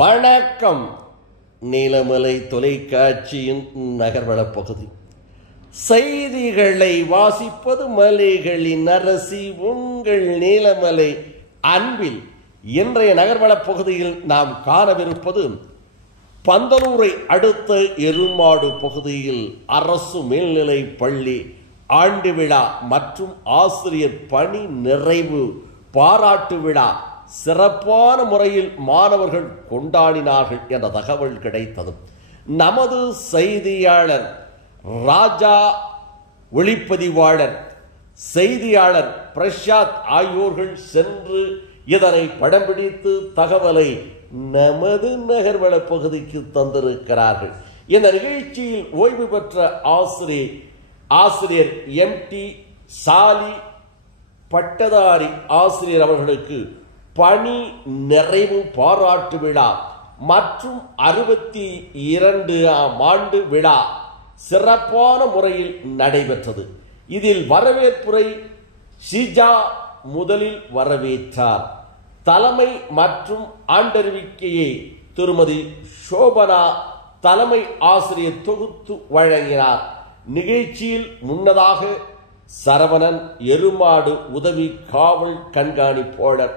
வணக்கம். நீலமலை தொலைக்காட்சியின் நகர்வள பகுதி. செய்திகளை வாசிப்பது மலைகளின் அரசி உங்கள் நீலமலை அன்பில். இன்றைய நகர்வள பகுதியில் நாம் காணவிருப்பது பந்தலூரை அடுத்த எருமாடு பகுதியில் அரசு மேல்நிலை பள்ளி ஆண்டு விழா மற்றும் ஆசிரியர் பணி நிறைவு பாராட்டு விழா சிறப்பான முறையில் மாணவர்கள் கொண்டாடினார்கள் என்ற தகவல் கிடைத்தது. நமது செய்தியாளர் ராஜா, ஒளிப்பதிவாளர் செய்தியாளர் பிரசாத் ஆகியோர்கள் சென்று இதனை படம் பிடித்து தகவலை நமது நகர்வள பகுதிக்கு தந்திருக்கிறார்கள். இந்த நிகழ்ச்சியில் ஓய்வு பெற்ற ஆசிரியர் MT சாலி பட்டதாரி ஆசிரியர் அவர்களுக்கு பணி நிறைவு பாராட்டு விழா மற்றும் 62ஆம் ஆண்டு விழா சிறப்பான முறையில் நடைபெற்றது. இதில் வரவேற்புரை ஷிஜா முதலில் வரவேற்றார். தலைமை மற்றும் ஆண்டறிவிக்கையை திருமதி சோபனா தலைமை ஆசிரியர் தொகுத்து வழங்கினார். நிகழ்ச்சியில் முன்னதாக சரவணன், எருமாடு உதவி காவல் கண்காணிப்பாளர்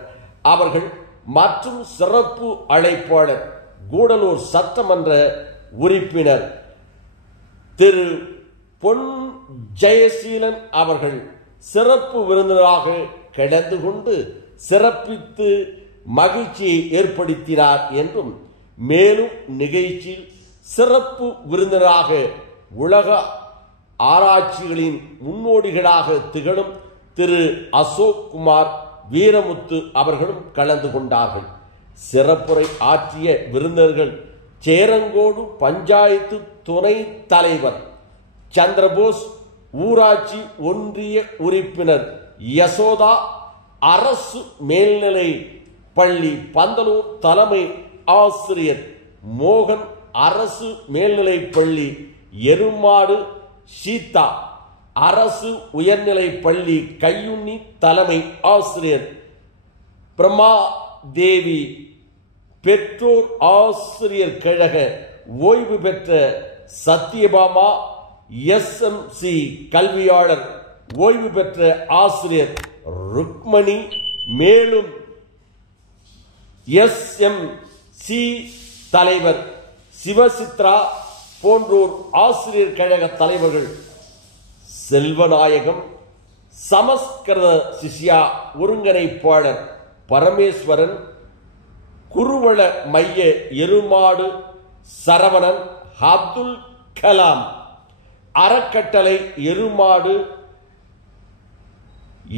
அவர்கள் மற்றும் சிறப்பு அழைப்பாளர் கூடலூர் சட்டமன்ற உறுப்பினர் திரு பொன் ஜெயசீலன் அவர்கள் சிறப்பு விருந்தினராக கலந்து கொண்டு சிறப்பித்து மகிழ்ச்சியை ஏற்படுத்தினார் என்றும், மேலும் நிகழ்ச்சியில் சிறப்பு விருந்தினராக உலக ஆராய்ச்சிகளின் முன்னோடிகளாக திகழும் திரு அசோக் குமார் வீரமுத்து அவர்களும் கலந்து கொண்டார்கள். சிறப்புரை ஆற்றிய விருந்தினர்கள் சேரங்கோடு பஞ்சாயத்து துணை தலைவர் சந்திரபோஸ், ஊராட்சி ஒன்றிய உறுப்பினர் யசோதா, அரசு மேல்நிலை பள்ளி பந்தலூர் தலைமை ஆசிரியர் மோகன், அரசு மேல்நிலை பள்ளி எருமாடு சீதா, அரசு உயர்நிலை பள்ளி கையுண்ணி தலைமை ஆசிரியர் பிரமா தேவி, பெற்றோர் ஆசிரியர் கழக ஓய்வு பெற்ற சத்யபாமா, SMC கல்வியாளர் ஓய்வு பெற்ற ஆசிரியர் ருக்மணி, மேலும் SMC தலைவர் சிவசித்ரா போன்றோர் ஆசிரியர் கழக தலைவர்கள் செல்வநாயகம், சமஸ்கிருத சிஷ்யா ஒருங்கிணைப்பாளர் பரமேஸ்வரன், குருவள மைய எருமாடு சரவணன், அப்துல் கலாம் அறக்கட்டளை எருமாடு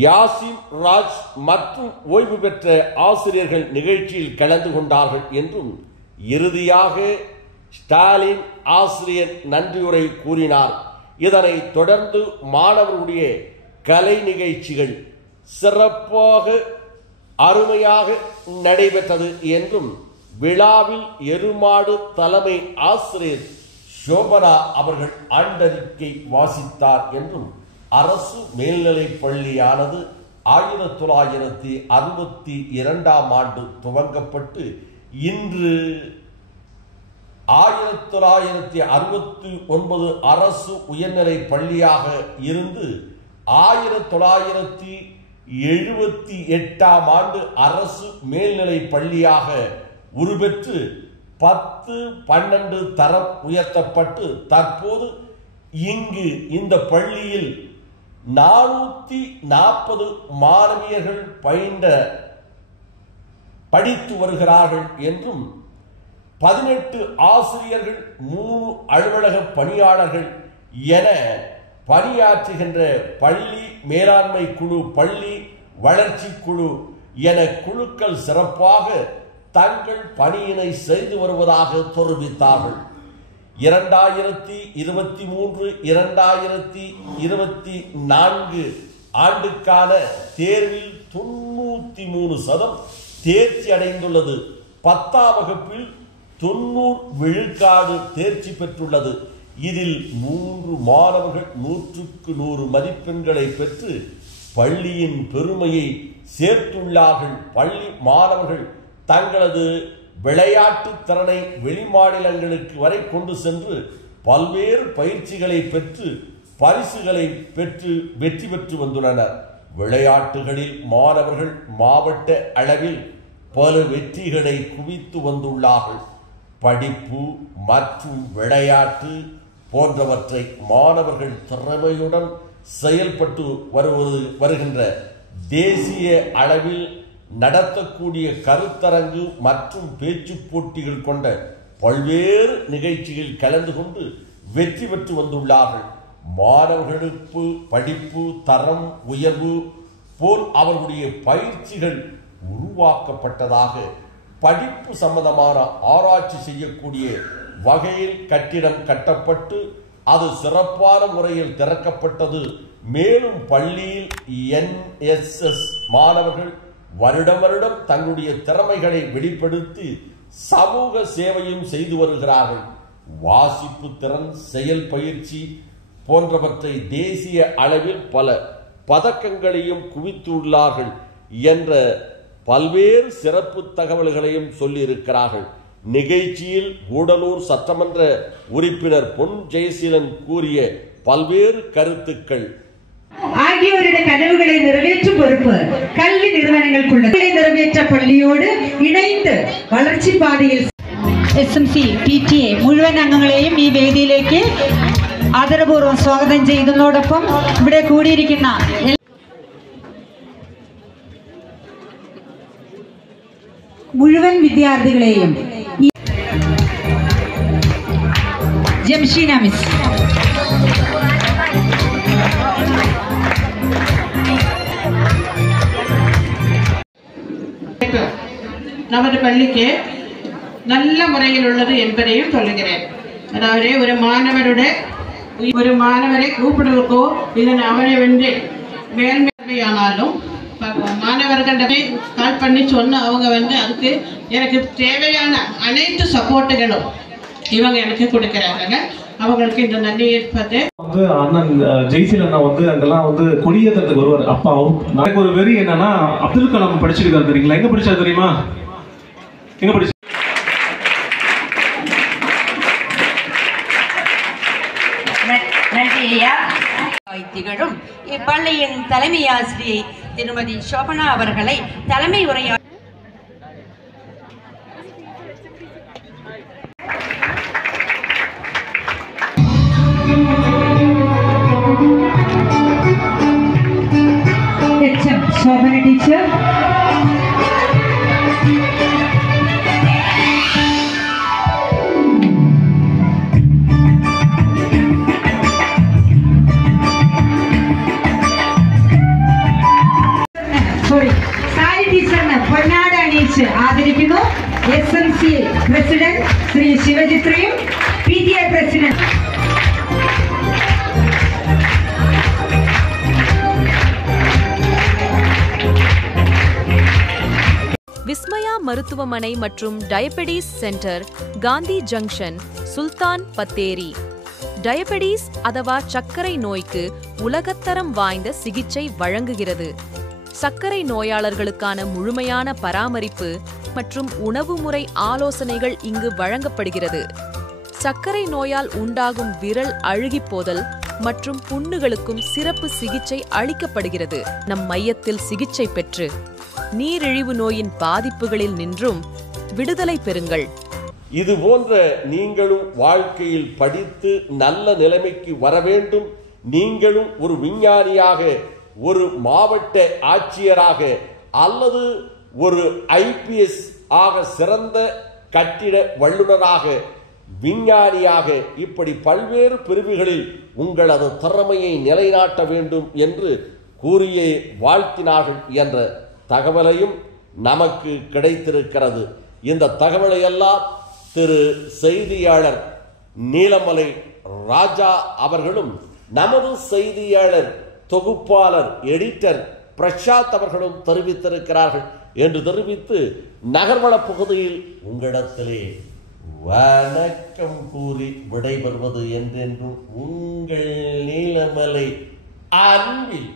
யாசிம் ராஜ் மற்றும் ஓய்வு பெற்ற ஆசிரியர்கள் நிகழ்ச்சியில் கலந்து கொண்டார்கள் என்றும், இறுதியாக ஸ்டாலின் ஆசிரியர் நன்றியுரை கூறினார். இதனைத் தொடர்ந்து மாணவர்களுடைய கலை நிகழ்ச்சிகள் சிறப்பாக அருமையாக நடைபெற்றது என்றும், விழாவில் எருமாடு தலைமை ஆசிரியர் சோபனா அவர்கள் ஆண்டறிக்கை வாசித்தார் என்றும், அரசு மேல்நிலை பள்ளியானது 1962ஆம் ஆண்டு துவங்கப்பட்டு இன்று 1969 அரசு உயர்நிலை பள்ளியாக இருந்து 1978ஆம் ஆண்டு அரசு மேல்நிலை பள்ளியாக உருப்பெற்று 10-12 தரம் உயர்த்தப்பட்டு தற்போது இங்கு இந்த பள்ளியில் 440 மாணவியர்கள் படித்து வருகிறார்கள் என்றும், 18 ஆசிரியர்கள், 3 அலுவலக பணியாளர்கள் என பணியாற்றுகின்ற பள்ளி மேலாண்மை குழு, பள்ளி வளர்ச்சி குழு என குழுக்கள் சிறப்பாக தங்கள் பணியினை செய்து வருவதாக தெரிவித்தார்கள். 2023-2024 ஆண்டுக்கான தேர்வில் 93% தேர்ச்சி அடைந்துள்ளது. 10ஆம் வகுப்பில் 90 விழுக்காடு தேர்ச்சி பெற்றுள்ளது. இதில் 3 மாணவர்கள் 100க்கு 100 மதிப்பெண்களை பெற்று பள்ளியின் பெருமையை சேர்த்துள்ளார்கள். பள்ளி மாணவர்கள் தங்களது விளையாட்டு திறனை வெளிமாநிலங்களுக்கு வரை கொண்டு சென்று பல்வேறு பயிற்சிகளை பெற்று பரிசுகளை பெற்று வெற்றி பெற்று வந்துள்ளனர். விளையாட்டுகளில் மாணவர்கள் மாவட்ட அளவில் பல வெற்றிகளை குவித்து வந்துள்ளார்கள். படிப்பு மற்றும் விளையாட்டு போன்றவற்றை மாணவர்கள் திறமையுடன் செயல்பட்டு வருகின்ற தேசிய அளவில் நடத்தக்கூடிய கருத்தரங்கு மற்றும் பேச்சு போட்டிகள் கொண்ட பல்வேறு நிகழ்ச்சிகளில் கலந்து கொண்டு வெற்றி பெற்று வந்துள்ளார்கள். மாணவர்களுக்கு படிப்பு தரம் உயர்வு போல் அவர்களுடைய பயிற்சிகள் உருவாக்கப்பட்டதாக படிப்பு சம்பந்தமான ஆராய்ச்சி செய்யக்கூடிய வகையில் கட்டிடம் கட்டப்பட்டு அது சிறப்பான முறையில் திறக்கப்பட்டது. மேலும் பள்ளியில் NSS மாணவர்கள் வருடம் வருடம் தங்களுடைய திறமைகளை வெளிப்படுத்தி சமூக சேவையும் செய்து வருகிறார்கள். வாசிப்பு திறன் செயல் பயிற்சி போன்றவற்றை தேசிய அளவில் பல பதக்கங்களையும் குவித்துள்ளார்கள் என்ற பல்வேறு சிறப்பு தகவல்களையும் சொல்லியிருக்கிறார்கள். நிகழ்ச்சியில் கூடலூர் சட்டமன்ற உறுப்பினர் பொன் ஜெயசீலன் கூறிய பல்வேறு கருத்துக்கள் ஆகியோருடைய கனவுகளை நிறைவேற்றும் பொறுப்பு கல்வி நிறுவனங்களுக்குள்ளது. நிறைவேற்ற பள்ளியோடு ഇണൈந்து വളർച്ചി പാതയിൽ SMC PTA മുഴുവൻ അംഗങ്ങളെയും ഈ വേദിയിലേക്ക് ആദരപൂർവ്വം സ്വാഗതം ചെയ്യുന്നതോടൊപ്പം ഇവിടെ കൂടിയിരിക്കുന്ന മുഴുവൻ വിദ്യാർത്ഥികളെയും ജംഷീന മിസ് நமது பள்ளிக்கு நல்ல முறையில் உள்ளது என்பதையும் சொல்லுகிறேன். அதாவது ஒரு மாணவரை கூப்பிடுவதற்கோ இல்லை அவரை வந்து மேன்மையானாலும் மாணவர்களிடமே கால் பண்ணி சொன்ன அவங்க வந்து அதுக்கு எனக்கு தேவையான அனைத்து சப்போர்ட்டுகளும் இவங்க எனக்கு கொடுக்கிறாங்க. அவங்களுக்கு இந்த நன்றி ஏற்பது வந்து அண்ணன் ஜெய்சீல் அண்ணா வந்து அங்கெல்லாம் வந்து கொடியேற்றத்துக்கு வருவார். அப்பாவும் எனக்கு ஒரு வெறி என்னன்னா அப்துல் கலாம் படிச்சிருக்காரு தெரியுங்களா? எங்க படிச்சாரு தெரியுமா? எங்க படிச்சு திகழும் இப்பள்ளியின் தலைமை ஆசிரியை திருமதி சோபனா அவர்களை தலைமை உரையா Shobana teacher. Sari teacher പൊന്നാട അണിയിച്ച് ആദരിക്കുന്നു. SMC പ്രസിഡന്റ് ശ്രീ ശിവജിത്രയും PTA പ്രസിഡന്റ് விஸ்மயா மருத்துவமனை மற்றும் diabetes centre, Gandhi junction, Sultan Bathery. Diabetes அதவா சர்க்கரை நோய்க்கு உலகத்தரம் வாய்ந்த சிகிச்சை வழங்குகிறது. சர்க்கரை நோயாளர்களுக்கான முழுமையான பராமரிப்பு மற்றும் உணவு முறை ஆலோசனைகள் இங்கு வழங்கப்படுகிறது. சர்க்கரை நோயால் உண்டாகும் விரல் அழுகிப்போதல் மற்றும் புண்ணுகளுக்கும் சிறப்பு சிகிச்சை அளிக்கப்படுகிறது. நம் மையத்தில் சிகிச்சை பெற்று நீரிழிவு நோயின் பாதிப்புகளில் நின்றும் விடுதலை பெறுங்கள். இது போன்ற நீங்களும் வாழ்க்கையில் படித்து நல்ல நிலைமைக்கு வர வேண்டும். நீங்களும் ஒரு விஞ்ஞானியாக, ஒரு மாவட்ட ஆட்சியராக அல்லது ஒரு IPS ஆக, சிறந்த கட்டிட வல்லுநராக, விஞ்ஞானியாக, இப்படி பல்வேறு பிரிவுகளில் உங்களது திறமையை நிலைநாட்ட வேண்டும் என்று கூறியே வாழ்த்தினார்கள் என்ற தகவலையும் நமக்கு கிடைத்திருக்கிறது. இந்த தகவலை எல்லாம் திரு செய்தியாளர் நீலமலை ராஜா அவர்களும் நமது செய்தியாளர் தொகுப்பாளர் எடிட்டர் பிரசாத் அவர்களும் தெரிவித்திருக்கிறார்கள் என்று தெரிவித்து நகர்வள பகுதியில் உங்களிடத்திலே வணக்கம் கூறி விடைபெறுவது என்றென்றும் உங்கள் நீலமலை அன்பில்